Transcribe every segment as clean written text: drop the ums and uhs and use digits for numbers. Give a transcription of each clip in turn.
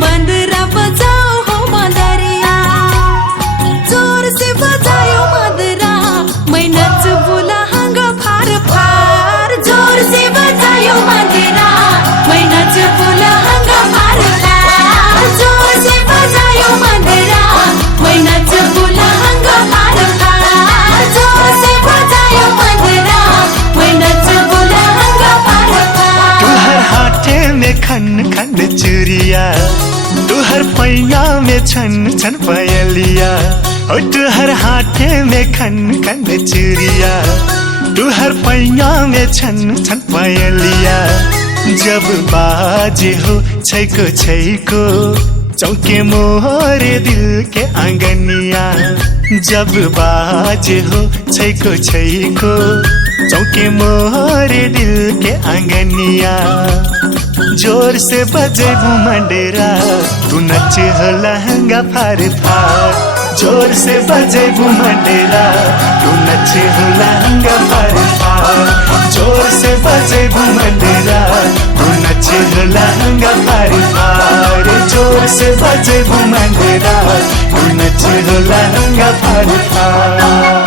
मंदरा बजाओ हो मंदरिया, जोर से बजायो मंदरा, मैं नच बुला हंगा फार फार। जोर से बजायो मंदरा, मैं नच बुला हंगा फार फार। जोर से बजायो मंदरा, मैं नच बुला हंगा फार फार। जोर से बजायो मंदरा, मैं नच बुला हंगा फार फार। तुहर हाथे में खन खन चूड़िया, तुहर पैया में छन छन पायलिया। ओ तुहर हाथे में खन खन चूड़िया, तुहर पैया में छन छन पायलिया। जब बाजे हो छैको छैको चौके मोहरे दिल के आंगनिया। जब बाजे हो छैको छैको चौके मोहरे दिल के आंगनिया। जोर से बजेबू मंडेरा, तू नच हो लहंगा फार फार। जोर से बजेबू मंडेरा, तू नच हो लहंगा फार फार। जोर से बजेबू मंडेरा, तू नच हो लहंगा फार फार। जोर से बजेबू मंडेरा, तू नच हो लहंगा फार फार।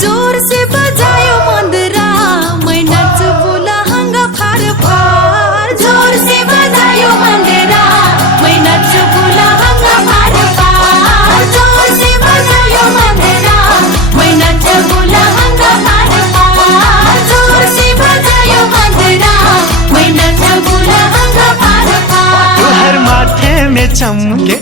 जोर से बजायो मंदरा, मैं नच बुला हंगा फार फार। जोर से बजायो मंदरा, मैं नच बुला हंगा फार फार। जोर से बजायो मंदरा, मैं नच बुला हंगा फार फार। जोर से बजायो मंदरा, मैं नच बुला हंगा फार फार। तुहर माथे में चमके